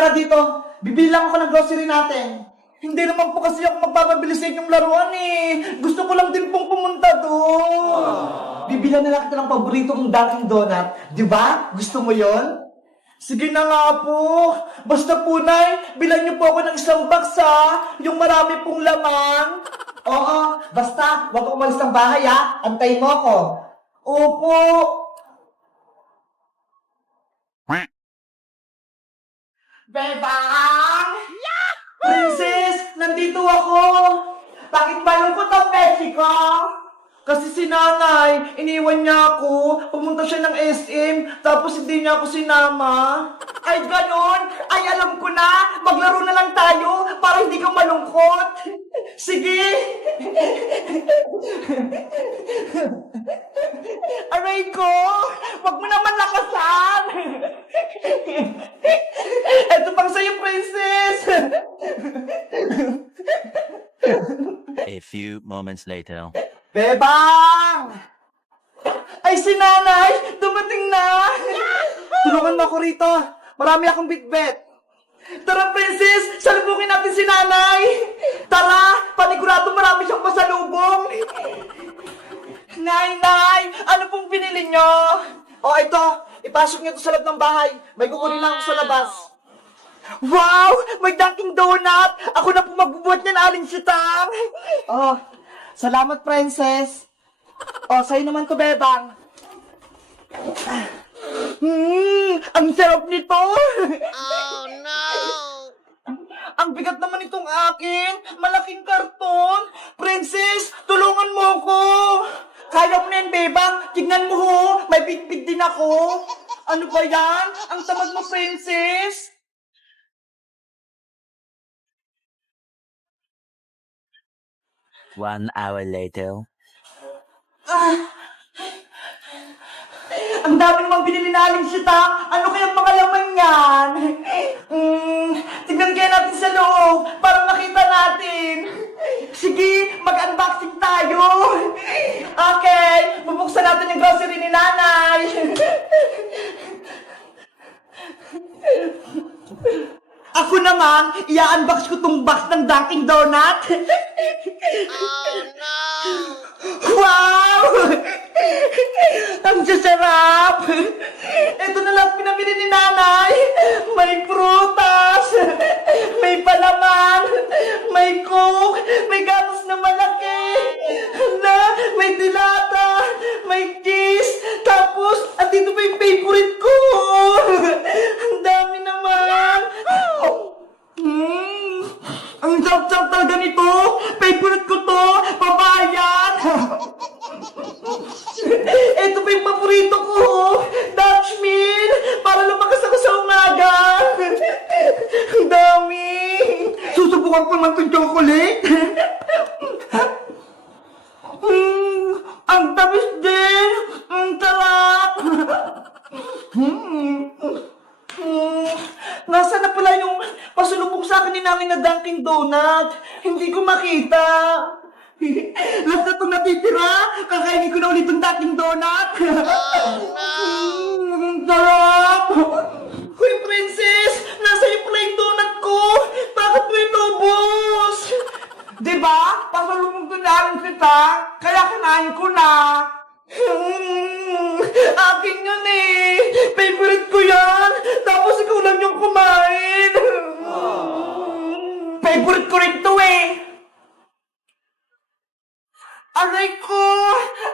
pera dito. Bibili lang ako ng grocery natin. Hindi naman po kasi ako magpapabili sa inyong laruan eh. Gusto ko lang din pong pumunta doon. Bibilan na lang kita ng paborito mong Dunkin' Donut. Di ba? Gusto mo yon? Sige na nga po. Basta po, Nay, bilan niyo po ako ng isang box ha. Yung marami pong laman. Oo, basta, huwag kang umalis ng bahay ha. Antayin mo ako. Opo. Bebang! Princess, nandito ako. Bakit malungkot ang Mexico? Kasi si nanay, iniwan niya ako. Pumunta siya ng SM, tapos hindi niya ako sinama. Ay, ganon. Ay, alam ko na. Maglaro na lang tayo para hindi ka malungkot. Sige. Aray ko, wag mo naman lakasan. Ito pang sa'yo, princess. A few moments later. Bebang! Ay, si nanay! Dumating na! Tulungan mo ako rito. Marami akong bitbit. Tara, princess! Salubungin natin si nanay! Tara! Panigurado marami siyang pasalubong! Nay! Ano pong pinili nyo? O, ito. Ipasok niyo ito sa loob ng bahay. May kukunin lang ako sa labas. Wow! May Dunkin' Donut! Ako na po magbubuhat niyan, Aling Sitang! Oh, salamat, princess. Oh, sa'yo naman to, Bebang. Ang sarap nito! Oh no! Ang bigat naman itong akin! Malaking karton! Princess, tulungan mo ko! Kaya mo na yan, Bebang! Tignan mo ho! May bitbit din ako! Ano ba yan? Ang tamad mo, princess! One hour later. Ang dami namang binili na Aling Sita. Ano kayang mga laman yan? Tignan kaya natin sa loob para makita natin. Sige, mag-unboxing tayo. Okay, bubuksan natin yung grocery ni nanay. Ako naman, i-unbox ko tong box ng Dunkin' Donut. Oh no! Wow! Ang sasarap! Ito na lang pinamili ni nanay. May prutas, may palaman, may coke, may gatas na malaki, may dilata, may cheese, tapos, andito pa yung favorite ko. Ang dami naman. Ang sarap-sarap talaga nito. Favorite ko to. Papayan. Ito pa yung paborito ko. Dutch meal. Para lumakas ako sa umaga. Ang dami. Susubukan ko naman itong chocolate. Ang tamis din. Ang sarap. Nasaan na pala yung pasulubong sa akin ni namin na Dunkin' Donut? Hindi ko makita. Last na itong natitira. Kakainin ko na ulit yung Dunkin' Donut. Ang sarap. Hoy, princess! Nasaan yung pala yung donut ko? Bakit mo inubos? Diba? Pasulubong ko na rin kita. Kaya kinain ko na. Akin yun eh! Favorite ko yan! Tapos ikaw lang yung kumain! Favorite ko rin to eh! Aray ko!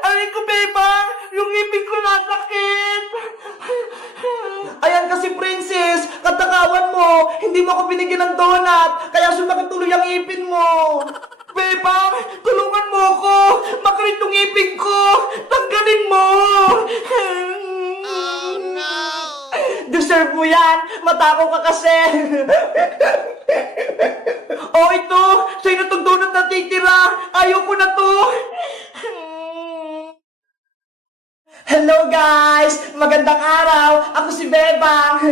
Aray ko, Bebang! Yung ibig ko nasakit! Ayan kasi, princess! Katakawan mo! Hindi mo ako binigyan ng donut! Kaya sumakit tuloy ang ipin mo! Bebang! Tulungan mo ako! Makalit yung ipin ko! Tanggalin mo! Oh no! Deserve mo yan! Matakaw ka kasi! Oh, ito! Sa'yo na itong donut na titira! Ayaw ko na to! Hello guys! Magandang araw! Ako si Bebang!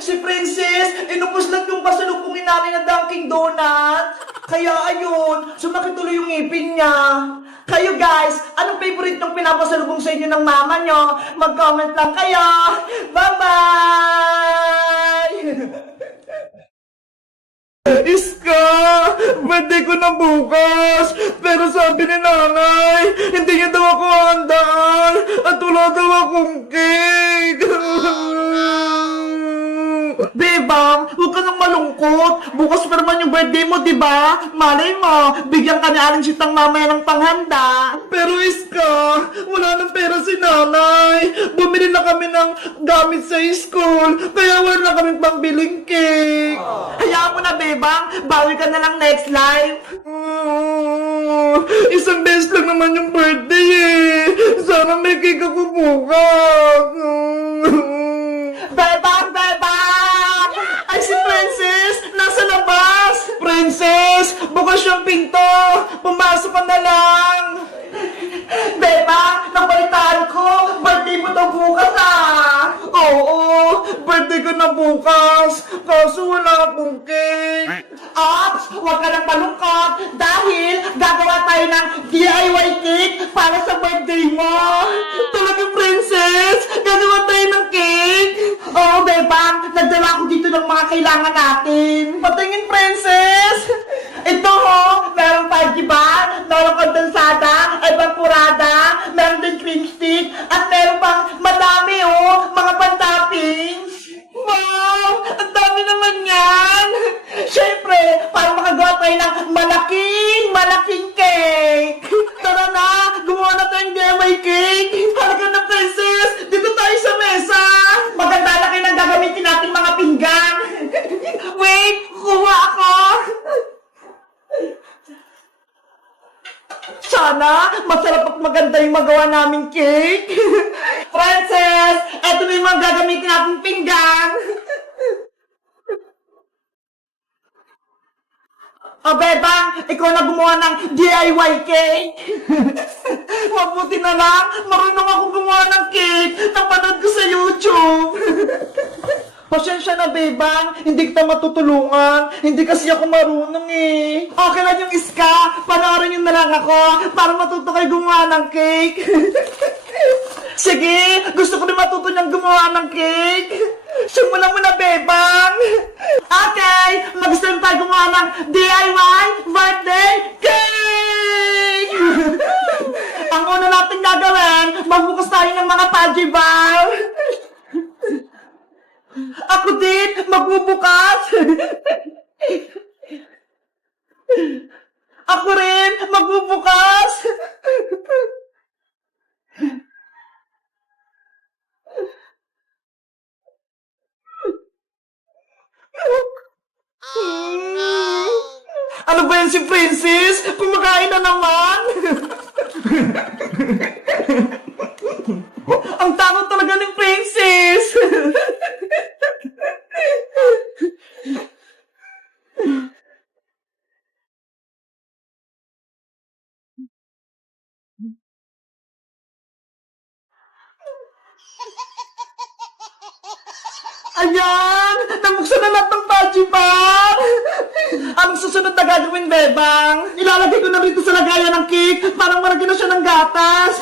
Si Princess, inupos lang yung pasalubungin namin na Dunkin' Donut. Kaya ayun, sumakit tuloy yung ngipin niya. Kayo guys, anong favorite ng pinapasalubong sa inyo ng mama nyo? Mag-comment lang kayo! Bye-bye! Iska! Birthday ko na bukas! Pero sabi ni nanay, hindi niya daw ako handaan at wala daw akong cake! Bebang, huwag ka nang malungkot. Bukas pa naman yung birthday mo, di ba? Malay mo, bigyan ka ni Aling Sitang mamaya ng panghanda. Pero Iska, wala nang pera si nanay. Bumili na kami ng gamit sa school, kaya wala na kaming pambiling cake. Hayaan mo na, Bebang. Bawi ka na lang next life. Isang beses lang naman yung birthday eh. Sana may cake ako bukas. Bebang! Bebang! Ay, si Princess! Nasa labas! Princess! Bukas yung pinto! Pumasok ka na lang! Beba! Nabalitaan ko! Birthday mo daw bukas ah! Oo! Birthday ko na bukas! Kaso wala akong cake! Ops! Huwag ka nang malungkot! Dahil gagawa tayo ng DIY cake para sa birthday mo! Talaga, Princess! Gagawa tayo ng cake! Oo, Bebang! Nagdala ako dito ng mga kailangan natin! Patingin, Princess! Ito ho! Merong pajiban, merong kondensada, ay pampurada, meron din cream stick, at meron pang madami oh! Mga pan-toppings! Wow! Ang dami naman yan! Siyempre, para makagawa tayo ng malaking cake! Tara na! Gumawa na tayong DIY cake! Halika na, Princess! Dito tayo sa mesa! Maganda na kayo ng gagamitin nating mga pinggan! Wait! Kuha ako! Sana, masarap at maganda yung magawa naming cake! Princess! Eto na yung mga gagamitin nating pinggan! O, Bebang, ikaw na gumawa ng DIY cake! Mabuti na lang, marunong ako gumawa ng cake! Napanood ko sa YouTube! Pasensya na, Bebang, hindi kita matutulungan. Hindi kasi ako marunong eh. Okay lang yung Iska, panoorin niyo na lang ako para matuto kayo gumawa ng cake. Sige, gusto ko rin matuto niyang gumawa ng cake. Simulan mo na, Bebang. Okay, mag-start tayo gumawa ng DIY birthday cake! Ang una natin gagawin, magbukas tayo ng mga pajibar. Ako din, magbubukas. Ako rin, magbubukas. Oh no! Ano ba yan si Princess? Kumakain na naman. Ang takot talaga ng Princess. Ayan! Nabuksan na lahat ng pajibar! Anong susunod na gagawin, Bebang? Ilalagay ko na rito sa lagayan ng cake. Parang marami na siya ng gatas.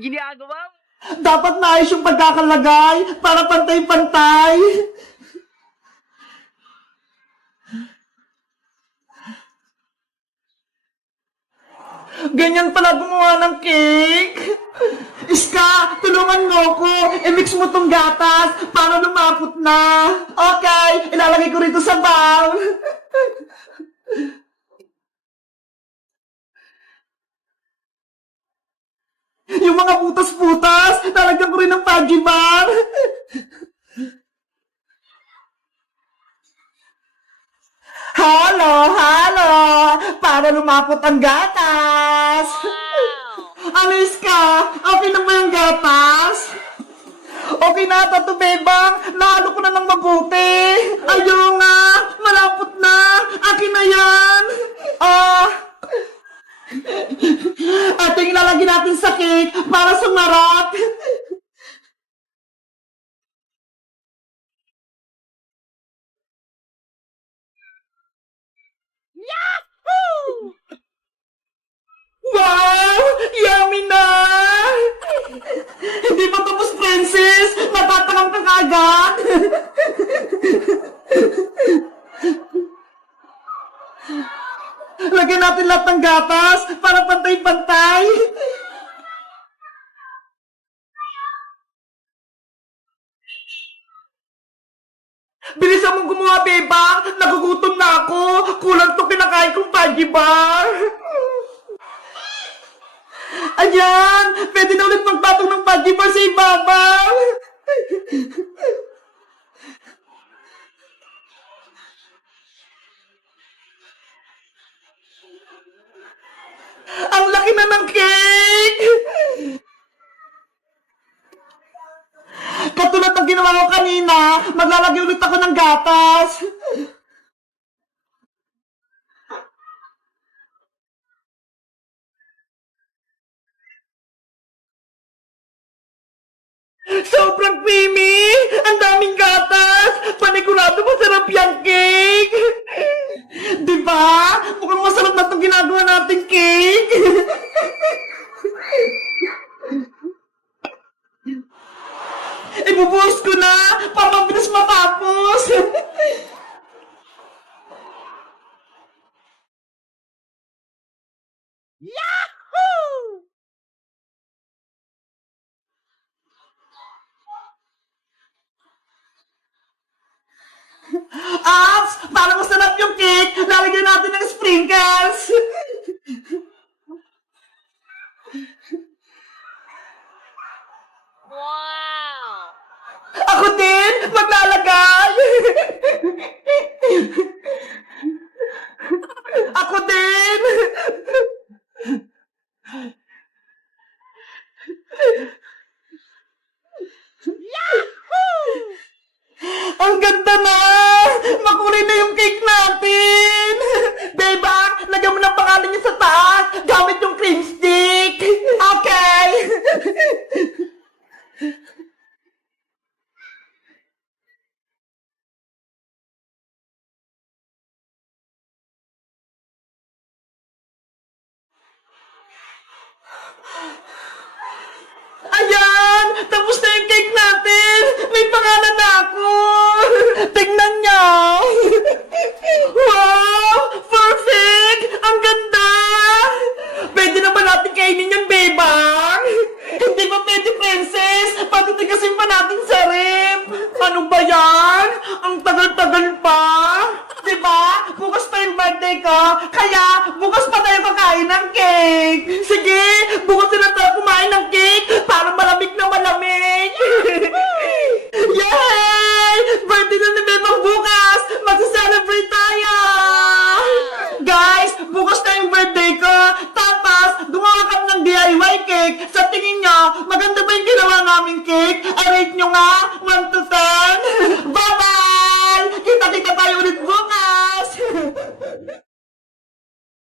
Ginagawa mo? Dapat maayos yung pagkakalagay para pantay-pantay. Ganyan pala gumawa ng cake. Iska, tulungan mo ko. I-mix mo tong gatas para lumapot na. Okay, ilalagay ko rito sa bowl. Yung mga butas-butas, talagyan ko rin ng pajibar. Halo, halo! Para lumapot ang gatas! Wow! Alis ka! Okay na ba yung gatas? Okay na ata to, Bebang! Nahalo ko na ng mabuti! Ayaw nga! Malapot na! Akin na yan! Ito yung ilalagay natin sa cake para sumarap! Wow! Yummy na! Hindi pa tapos, princess! Natatangang ka kagad! Lagyan natin lahat ng gatas para pantay-pantay! Bilisan mong gumawa, beba! Nagugutom na ako! Kulang to kinakain kong Pudgy Bar! Ayan! Pwede na ulit magpatong ng Pudgy Bar sa ibabaw! Ang laki na ng cake! Katulad ng ginawa ko kanina, maglalagay ulit ako ng gatas. Sobrang creamy! Ang daming gatas! Panigurado masarap yung cake! Diba? Mukhang masarap na itong ginagawa nating cake! Ibubuhos ko na! Para mabilis matapos! Yahoo! Apps! Para masarap yung cake, lalagyan natin ng sprinkles! Wow! Ako din! Maglalagay! Ako din! Ang ganda na! Makulay na yung cake natin! Bebang, lagyan mo ng pangalan niya sa taas gamit yung cream stick! Okay! Ayan! Tapos na yung cake natin! May pangalan na ako! Tingnan niyo! Wow! Perfect! Ang ganda! Pwede na ba natin kainin yung bebang? Hindi ba pwede, princess? Patitigasin pa natin sa rep! Ano ba yan? Ang tagal-tagal pa! Diba? Bukas pa yung birthday ko, kaya bukas pa tayo kakain ng cake! Sige! Bukas na tayo kumain ng cake para malamig na malamig! Yay! Birthday na ni Bebang bukas! Magsa-celebrate tayo! Guys, bukas na yung birthday ko! Tapos, gumawa kami ng DIY cake! Sa tingin nyo, maganda ba yung ginawa naming cake? I-rate nyo nga! 1